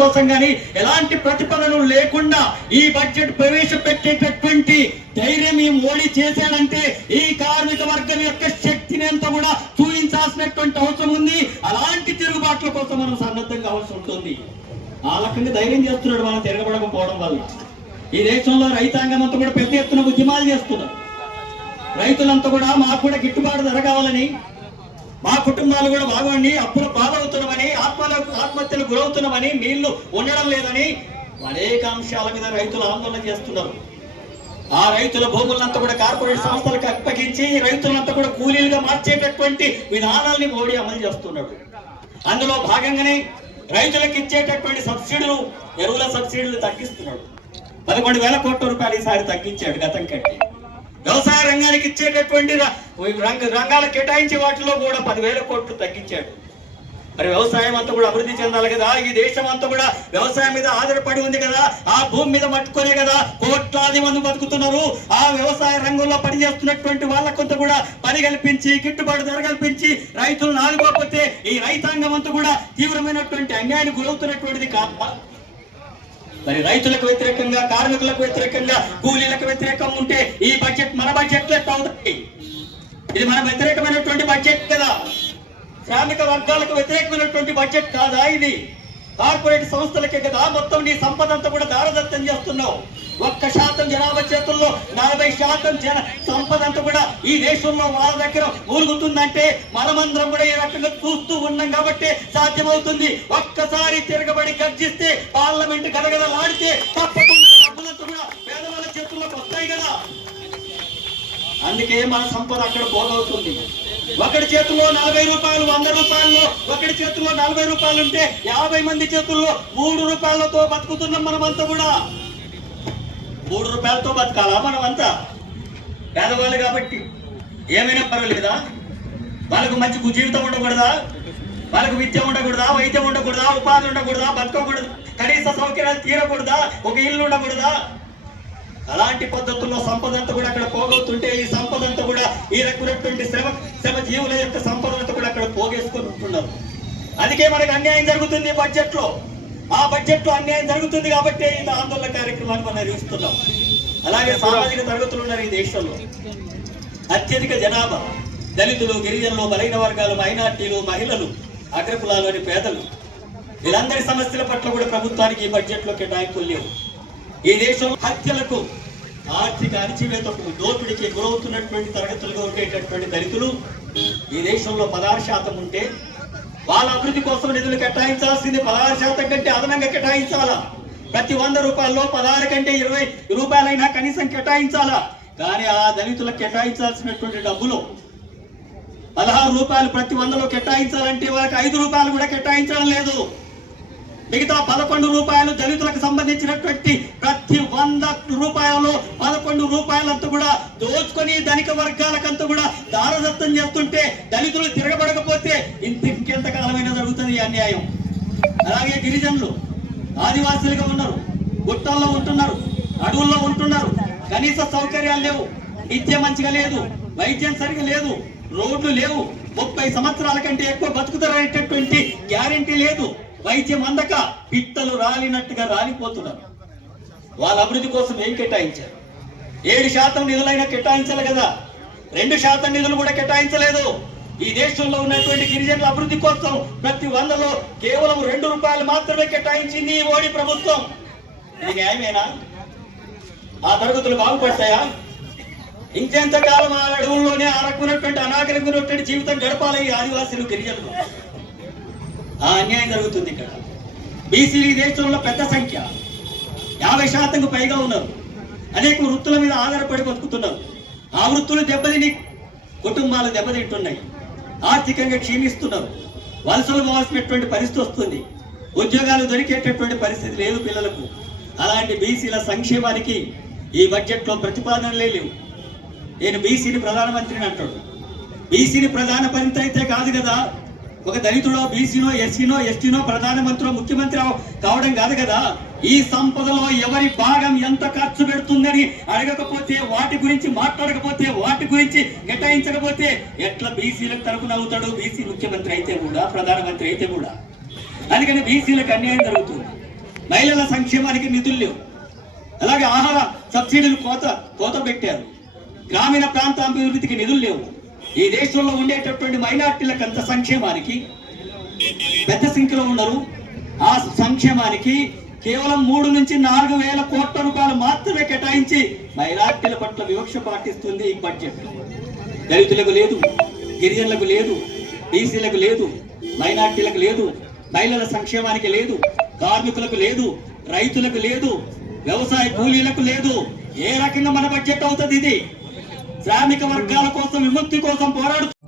కోసం కానీ ఎలాంటి ప్రతిఫలన లేకుండా ఈ బడ్జెట్ ప్రవేశపెట్టేటటువంటి ధైర్యం ఈ మోడీ చేశాడంటే ఈ కార్మిక వర్గం యొక్క శక్తిని అంతా కూడా చూపించాల్సినటువంటి అవసరం ఉంది. అలాంటి తిరుగుబాట్ల కోసం మనం సన్నద్ధంగా అవసరం ఉంటుంది. ఆ రకంగా ధైర్యం చేస్తున్నాడు మనం తిరగబడకపోవడం వల్ల. ఈ దేశంలో రైతాంగం అంతా కూడా పెద్ద ఎత్తున ఉద్యమాలు చేస్తున్నారు. రైతులంతా కూడా మాకు కూడా గిట్టుబాటు ధర కావాలని మా కుటుంబాలు కూడా బాగుండి అప్పులు బాధ అవుతున్న ఆత్మహత్యలు గురవుతున్నామని నీళ్ళు ఉండడం లేదని అనేక అంశాల మీద రైతులు ఆందోళన చేస్తున్నారు. ఆ రైతుల భూములంతా కూడా కార్పొరేట్ సంస్థలకు అప్పగించి రైతులంతా కూడా కూలీలుగా మార్చేటటువంటి విధానాల్ని మోడీ అమలు చేస్తున్నాడు. అందులో భాగంగానే రైతులకు ఇచ్చేటటువంటి సబ్సిడీలు ఎరువుల సబ్సిడీలు తగ్గిస్తున్నాడు. పదకొండు వేల కోట్ల రూపాయలు ఈసారి తగ్గించాడు గతం కంటే. వ్యవసాయ రంగానికి ఇచ్చేటటువంటి రంగాల కేటాయించే వాటిలో కూడా పదివేల కోట్లు తగ్గించాడు. మరి వ్యవసాయం అంతా కూడా అభివృద్ధి చెందాలి కదా. ఈ దేశం అంతా కూడా వ్యవసాయం మీద ఆధారపడి ఉంది కదా. ఆ భూమి మీద పట్టుకునే కదా కోట్లాది మంది బతుకుతున్నారు. ఆ వ్యవసాయ రంగంలో పనిచేస్తున్నటువంటి వాళ్ళ కొంత కూడా పని కల్పించి గిట్టుబాటు ధర కల్పించి రైతులు నాలుగోకపోతే ఈ రైతాంగం అంతా కూడా తీవ్రమైనటువంటి అన్యాయానికి గురవుతున్నటువంటిది కాదు మరి రైతులకు వ్యతిరేకంగా కార్మికులకు వ్యతిరేకంగా కూలీలకు వ్యతిరేకం ఉంటే ఈ బడ్జెట్ మన బడ్జెట్ లెక్క అవుతుంది ఇది మన వ్యతిరేకమైనటువంటి బడ్జెట్ కదా. శ్రామిక వర్గాలకు వ్యతిరేకమైనటువంటి బడ్జెట్ కాదా ఇది? కార్పొరేట్ సంస్థలకే కదా మొత్తం నీ సంపద అంతా కూడా దారదత్తం చేస్తున్నావు. ఒక్క శాతం జనాభా చేతుల్లో నలభై శాతం జన సంపద అంతా కూడా ఈ దేశంలో వాళ్ళ దగ్గర ఊరుగుతుందంటే మనమందరం కూడా ఈ రకంగా చూస్తూ ఉన్నాం కాబట్టి సాధ్యమవుతుంది. ఒక్కసారి తిరగబడి గర్జిస్తే పార్లమెంట్ గదగదలాడితే తప్పకుండా డబ్బులంతా కూడా పేదవాళ్ళ చేతుల్లోకి వస్తాయి కదా. అందుకే మన సంపద అక్కడ పోగవుతుంది. ఒకటి చేతుల్లో నలభై రూపాయలు వంద రూపాయలు ఒకటి చేతుల్లో నలభై రూపాయలు ఉంటే యాభై మంది చేతుల్లో మూడు రూపాయలతో బతుకుతున్నాం మనమంతా కూడా. మూడు రూపాయలతో బతకాలా మనమంతా? పేదవాళ్ళు కాబట్టి ఏమైనా పర్వాలేదా? వాళ్ళకు మంచి జీవితం ఉండకూడదా? వాళ్ళకు విద్య ఉండకూడదా? వైద్యం ఉండకూడదా? ఉపాధి ఉండకూడదా? బతకకూడదు? కనీస సౌకర్యాలు తీరకూడదా? ఒక ఇల్లు ఉండకూడదా? అలాంటి పద్ధతుల్లో సంపద అంతా కూడా అక్కడ పోగొతుంటే ఈ సంపద అంతా కూడా ఈ రకమైనటువంటి శ్రమ శ్రమ జీవుల యొక్క సంపద అంతా కూడా అక్కడ పోగేసుకొని ఉంటున్నారు. అందుకే మనకు అన్యాయం జరుగుతుంది బడ్జెట్లో ఆ బడ్జెట్లో అన్యాయం జరుగుతుంది కాబట్టి ఇంత ఆందోళన కార్యక్రమాన్ని మనం నిర్వహిస్తున్నాం. అలాగే సామాజిక తరగతులు ఉన్నారు ఈ దేశంలో. అత్యధిక జనాభా దళితులు గిరిజనులు బలైన వర్గాలు మైనార్టీలు మహిళలు అగ్రకులాలోని పేదలు. వీళ్ళందరి సమస్యల పట్ల కూడా ప్రభుత్వానికి ఈ బడ్జెట్లో కేటాయింపులు లేవు. ఈ దేశం హత్యలకు ఆర్థిక అణచివేతకు దోపిడీకి గురవుతున్నటువంటి తరగతులుగా ఉండేటటువంటి దళితులు ఈ దేశంలో పదహారు శాతం ఉంటే వాళ్ళ అభివృద్ధి కోసం నిధులు కేటాయించాల్సింది పదహారు శాతం కంటే అదనంగా కేటాయించాలా? ప్రతి వంద రూపాయల్లో పదహారు కంటే ఇరవై రూపాయలైనా కనీసం కేటాయించాలా? కానీ ఆ దళితులకు కేటాయించాల్సినటువంటి డబ్బులు పదహారు రూపాయలు ప్రతి వందలో కేటాయించాలంటే వాళ్ళకి ఐదు రూపాయలు కూడా కేటాయించడం లేదు. మిగతా పదకొండు రూపాయలు దళితులకు సంబంధించినటువంటి ప్రతి వంద రూపాయలు పదకొండు రూపాయలంతా కూడా దోచుకొని ధనిక వర్గాలకంతా కూడా దారదత్తం చేస్తుంటే దళితులు తిరగబడకపోతే ఇంత ఇంకెంతకాలమైనా జరుగుతుంది ఈ అన్యాయం. అలాగే గిరిజనులు ఆదివాసీలుగా ఉన్నారు గుట్టల్లో ఉంటున్నారు అడవుల్లో ఉంటున్నారు కనీస సౌకర్యాలు లేవు విద్య మంచిగా లేదు వైద్యం సరిగా లేదు రోడ్లు లేవు ముప్పై సంవత్సరాల కంటే ఎక్కువ బతుకుతారనేటటువంటి గ్యారెంటీ లేదు. వైద్యం అందక పిట్టలు రాలినట్టుగా రాలిపోతున్నారు. వాళ్ళ అభివృద్ధి కోసం ఏం కేటాయించారు? ఏడు శాతం నిధులైనా కేటాయించాలి కదా. రెండు శాతం నిధులు కూడా కేటాయించలేదు. ఈ దేశంలో ఉన్నటువంటి గిరిజనుల అభివృద్ధి కోసం ప్రతి వందలో కేవలం రెండు రూపాయలు మాత్రమే కేటాయించింది మోడీ ప్రభుత్వం. ఇది న్యాయమేనా? ఆ తరగతులు బాగుపడతాయా? ఇంకెంతకాలం ఆ అడవుల్లోనే ఆ రకమైనటువంటి అనాగరికమైనటువంటి జీవితం గడపాలి ఆదివాసులు ఆదివాసీలు గిరిజనులు. ఆ అన్యాయం జరుగుతుంది ఇక్కడ. బీసీలు ఈ దేశంలో పెద్ద సంఖ్య. యాభై శాతంకు పైగా ఉన్నారు. అనేక వృత్తుల మీద ఆధారపడి బతుకుతున్నారు. ఆ వృత్తులు దెబ్బతిని కుటుంబాలు దెబ్బతింటున్నాయి. ఆర్థికంగా క్షీణిస్తున్నారు. వలసలు పోవాల్సినటువంటి పరిస్థితి వస్తుంది. ఉద్యోగాలు దొరికేటటువంటి పరిస్థితి లేదు పిల్లలకు. అలాంటి బీసీల సంక్షేమానికి ఈ బడ్జెట్లో ప్రతిపాదనలే లేవు. నేను బీసీని ప్రధానమంత్రిని అంటాడు. బీసీని ప్రధాన పరిత అయితే కాదు కదా. ఒక దళితుడో బీసీనో ఎస్సీనో ఎస్టీనో ప్రధానమంత్రిలో ముఖ్యమంత్రి కావడం కాదు కదా? ఈ సంపదలో ఎవరి భాగం ఎంత ఖర్చు పెడుతుందని అడగకపోతే వాటి గురించి మాట్లాడకపోతే వాటి గురించి కేటాయించకపోతే ఎట్లా బీసీలకు తరపున అవుతాడు? బీసీ ముఖ్యమంత్రి అయితే కూడా ప్రధానమంత్రి అయితే కూడా. అందుకని బీసీలకు అన్యాయం జరుగుతుంది. మహిళల సంక్షేమానికి నిధులు లేవు. అలాగే ఆహార సబ్సిడీలు కోత కోత పెట్టారు. గ్రామీణ ప్రాంత అభివృద్ధికి నిధులు లేవు. ఈ దేశంలో ఉండేటటువంటి మైనార్టీలకు అంత సంక్షేమానికి పెద్ద సంఖ్యలో ఉండరు ఆ సంక్షేమానికి కేవలం మూడు నుంచి నాలుగు వేల కోట్ల రూపాయలు మాత్రమే కేటాయించి మైనార్టీల పట్ల వివక్ష పాటిస్తుంది ఈ బడ్జెట్. దళితులకు లేదు గిరిజనులకు లేదు బీసీలకు లేదు మైనార్టీలకు లేదు మహిళల సంక్షేమానికి లేదు కార్మికులకు లేదు రైతులకు లేదు వ్యవసాయ కూలీలకు లేదు. ఏ రకంగా మన బడ్జెట్ అవుతుంది ఇది? శ్రామిక వర్గాల కోసం విముక్తి కోసం పోరాడుతూ